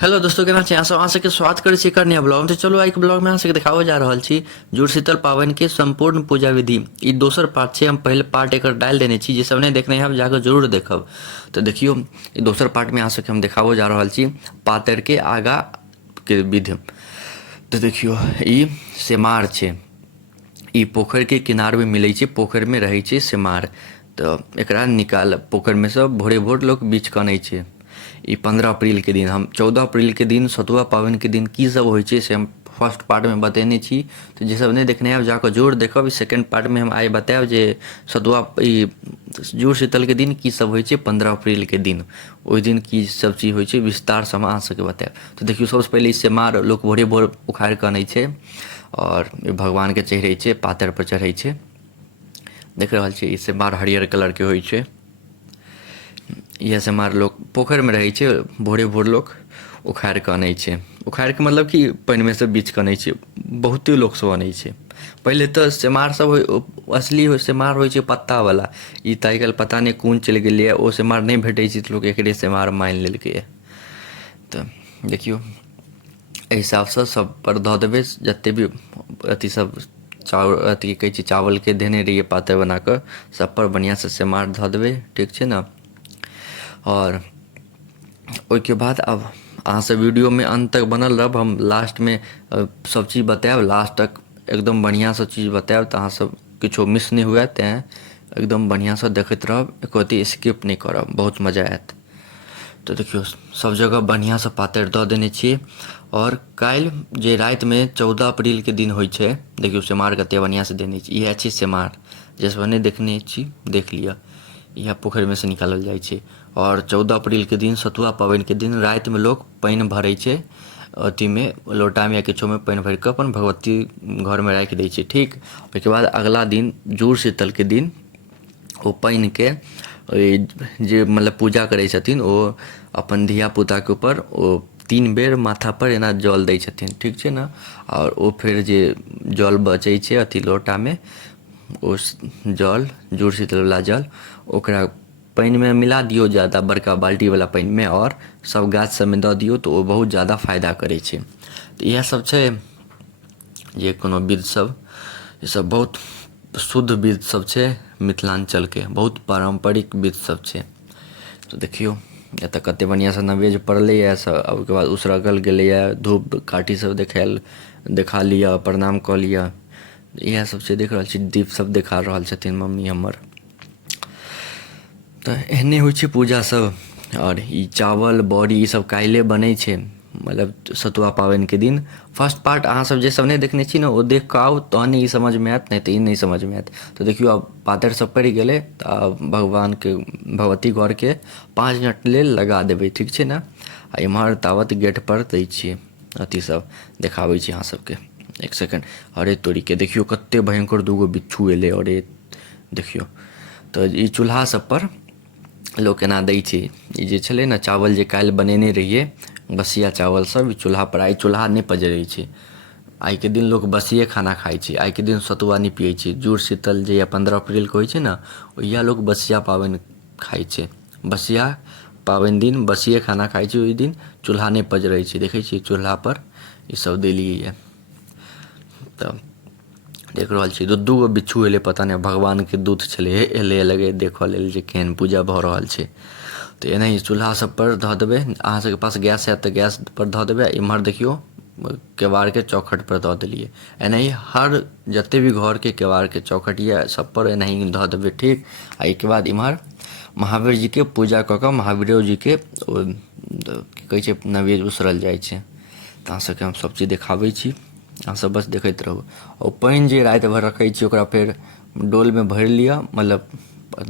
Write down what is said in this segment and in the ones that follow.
Hello दोस्तों, केना छी अहाँ सबके स्वागत करै छी एकर नया ब्लॉग में। तो चलो आइ के ब्लॉग में अहाँ सबके देखाबऽ जा रहल छी जुड़शीतल पावनि के संपूर्ण पूजा विधि। ई दोसर पार्ट छै, हम पहले पार्ट एकर डालि देने छी, जे सब नहीं देखने हैं जाकर जरूर देखब। तो देखियो ई दोसर पार्ट में अहाँ सबके हम देखाबऽ जा रहल छी पातरि के आगा के विधि। तो देखियो ई सेमार छै, ई पोखर के किनार में मिलै छै, पोखर में रहै छै सेमार। तो एकरा निकाल पोखर में से भोरे भोर लोग बीच के आनै छै। ई 15 अप्रैल के दिन, हम 14 अप्रैल के दिन सतुआ पावनि के दिन की सब होइ छै से हम फर्स्ट पार्ट में बतेने छी। तो जे सब नहीं देखने हैं जाकर जरूर देखब। ई सेकेंड पार्ट में हम आइ बतायब जे सतुआ ई जुड़शीतल के दिन की सब होइ छै, 15 अप्रैल के दिन ओहि दिन की सब चीज होइ छै विस्तार से हम अहाँ सबके बतायब। तो देखियो सबसे पहले ई सेमार लोग भोरे भोर उखाड़ि के आनै छै और भगवान के चढ़ै छै, पातर पर चढ़ै छै। देख रहल छियै ई सेमार हरियर कलर के होइ छै। इएह सेमार लोग पोखर में रहै छै, भोरे भोर लोग उखाड़ के आनै छै। उखाड़ के मतलब कि पानि में से बीच के आनै छै, बहुते लोग सब आनै छै। पहले तो सेमार सब असली सेमार होइ छै पत्ता वाला। ई तऽ आइकाल्हि पता नहीं कोन चलि गेलैए, ओ सेमार नहीं भेटै छै तऽ लोग एकरे सेमार मानि लेलकैए। तऽ देखियो एहि हिसाबसँ सब पर धऽ देबै जते भी अथी सब चावल, अथी कहै छै चावल के देने रहिए पातर बना कऽ, सब पर बढ़िया से सेमार धऽ देबै, ठीक छै ने। और ओहिके बाद अब अहाँ सब वीडियो में अंत तक बनल रहब। हम लास्ट में सब चीज बतायब, लास्ट तक एकदम बढ़िया से चीज बतायब तऽ अहाँ सब किछो मिस नहीं हुए। तेँ एकदम बढ़िया से देखैत रहब, एको रत्ती स्किप नहीं करब, बहुत मजा आयत। तो देखियो सब जगह बढ़िया से पातर दऽ देने छियै। और काल्हि जे राति में 14 अप्रैल के दिन होइ छै, देखियो सेमार कते बढ़िया से देने छी। इएह छै सेमार, जे सब नहीं देखने छी देख लिअ। इएह पोखर में से निकालल जाइ छै। और 14 अप्रैल के दिन सतुआ पावनि के दिन रात में लोग पानि भरै छै, अथी में लोटा में या किछो में पानि भरि कऽ अपन भगवती घर में राखि दै छै, ठीक। ओहिके बाद अगला दिन जुड़शीतल के दिन ओ पानि के जे मतलब पूजा करै छथिन ओ अपन धिया पुता के ऊपर ओ 3 बेर माथा पर एना जल दै छथिन, ठीक छै ने। और ओ फिर जे जल बचै छै अथी लोटा में, ओ जल जुड़शीतलवला जल ओकरा पानि में मिला दियौ ज़्यादा, बड़का बाल्टी वाला पानि में, और सब गाछ सब में दऽ दियौ तऽ ओ बहुत ज़्यादा फायदा करै छै। तऽ इएह सब छै जे कोनो विध सब, ई सब बहुत शुद्ध विध सब छै मिथिलांचल के, बहुत पारंपरिक विध सब छै। तो देखियो एतऽ कते बढ़िया से नवेज पड़लैए सब। ओहिके बाद उसरगल गेलैए, धूप काठी सब देखा लिअ, प्रणाम कऽ लिअ। इएह सब छै, देख रहल छी दीप सब देखा रहल छथिन मम्मी हमर। तऽ एहने होइ छै पूजा सब। और ई चावल बड़ी ई सब काल्हिए बनै छै, मतलब सतुआ पावनि के दिन। फर्स्ट पार्ट अहाँ सब जे सब नहीं देखने छी ने ओ देख कऽ आउ, तहन ई समझ में आयत, नहीं तऽ ई नहीं समझ में आयत। तो देखियो अब पातरि सब पड़ि गेलै तऽ आब भगवान के भगवती घर के 5 मिनट लेल लगा देबै, ठीक छै ने। आ इम्हर तावत गेट पर दै छियै अथी सब, देखाबै छी अहाँ सबके। एक सेकंड, अरे तोरी के देखियो कते भयंकर दूगो बिच्छू एलै, अरे देखियो। तऽ ई चूल्हा सब पर लोग केना दै छै। ई जे छलै ने चावल जे काल्हि बनेने रहियै बसिया चावल सब, ई चूल्हा पर, आइ चूल्हा नहीं पजरै छै। आइ के दिन लोग बसिये खाना खाइ छै, आइ के दिन सतुआ नहीं पियै छै। जुड़शीतल जे 15 अप्रैल के होइ छै ने, ओहिया लोग बसिया पावनि खाइ छै। बसिया पावनि दिन बसिये खाना खाइ छै, ओहि दिन चूल्हा नहीं पजरै छै। देखै छियै चूल्हा पर ई सब देलियै ये। तऽ देख रहल छी दू गो बिच्छू एलै, पता नहीं भगवान के दूत छलै, एलै लगे देखऽ लेल जे केहन पूजा भऽ रहल छै। तो एनाही चूल्हा सब पर धऽ देबै। अहाँ सबके पास गैस है तऽ गैस पर धऽ देबै। इम्हर देखियो केवाड़ के चौखट पर दऽ देलियै। एनाही हर जते भी घर के केवाड़ के चौखट ये सब पर एनाही धऽ देबै, ठीक। आ एहिके बाद इम्हर महावीर जी के पूजा कऽ कऽ महावीरो जी के ओ की कहै छै नवेद उसरल जाइ छै। तऽ अहाँ सबके हम सब चीज देखाबै छी, अहाँ सब बस देखैत रहू। और पानि जे राति भर रखै छी ओकरा फेर डोल में भरि लिअ, मतलब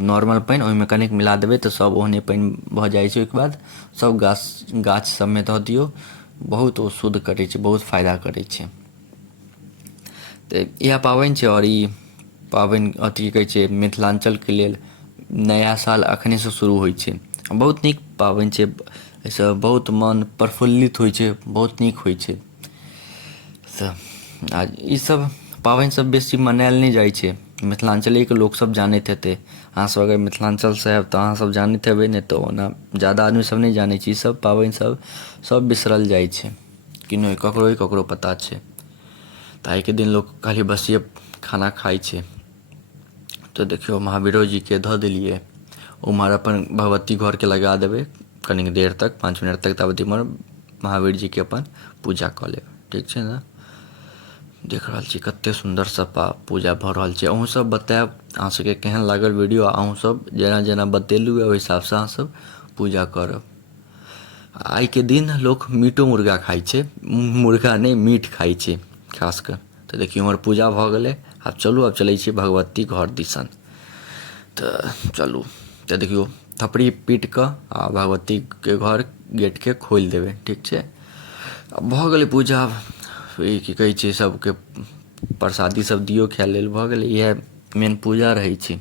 नॉर्मल पानि, ओहिमे कनिक मिला देबै तऽ सब ओहने पानि भऽ जाइ छै। ओहिके बाद सब गाछ सब में दऽ दियौ, बहुत ओ शुद्ध करै छै, बहुत फायदा करै छै। तऽ इएह पाबनि छै। और ई पाबनि अथी कहै छै मिथिलांचल के लेल नया साल अखने से शुरू होइ छै। बहुत नीक पाबनि छै, एहिसँ बहुत मन प्रफुल्लित होइ छै, बहुत नीक होइ छै। आ ई सब पाबनि सब बेसी मनायल नहीं जाइ छै, मिथिलांचली के लोग सब जानैत हेतै। अहाँ सब अगर मिथिलांचल से आयब तऽ अहाँ सब जानैत हेबै, नहि तऽ ओना ज़्यादा आदमी सब नहीं जानै छै। ई सब पाबनि सब बिसरल जाइ छै कि नहि, ककरो पता छै। तऽ आइके दिन लोग खाली बसिए खाना खाइ छै। तऽ देखियौ महावीरो जी के धऽ देलियै उम्हर, अपन भगवती घर के लगा देबै कनिक देर तक, 5 मिनट तक, ताबत इम्हर महावीर जी के अपन पूजा कऽ लेब। ठीक छै ने। देख रहल छी कते सुंदर से पूजा भऽ रहल छै। अहूँ सब बतायब अहाँ सबके केहन लागल वीडियो। अहूँ सब जेना जेना बतेलू ओहि हिसाब से अहाँ सब पूजा करब। आइ के दिन लोग मीटो मुर्गा खाइ छै, मुर्गा नहीं मीट खाइ छै खास कर। तऽ देखियौ हमर पूजा भऽ गेलै। आब चलू, आब चलै छी भगवती घर दिसन। तऽ चलू, तऽ देखियौ थपड़ी पीट कऽ आ भगवती के घर गेट के खोलि देबै। ठीक छै। अब भऽ गेलै पूजा। ई की कहै छै, सबके प्रसादी सब दियौ खाय लेल, भऽ गेलै। इएह मेन पूजा रहै छै।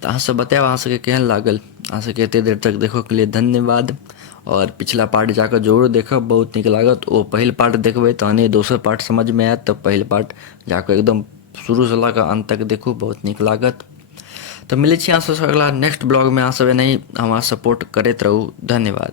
तऽ अहाँ सब बतायब अहाँ सबके केहन लागल। अहाँ सबके एते देर तक देखऽके लिए धन्यवाद। और पिछला पार्ट जाकऽ जरूर देखब, बहुत नीक लागत। ओ पहिल पार्ट देखबै तहने दोसर पार्ट समझमे आयत। तऽ पहिल पार्ट जाकऽ एकदम शुरू से लऽ कऽ अंत तक देखू, बहुत नीक लागत। तऽ मिलै छी अहाँ सबसँ अगला नेक्स्ट ब्लॉगमे। अहाँ सब एनाही हमरा सपोर्ट करैत रहू। धन्यवाद।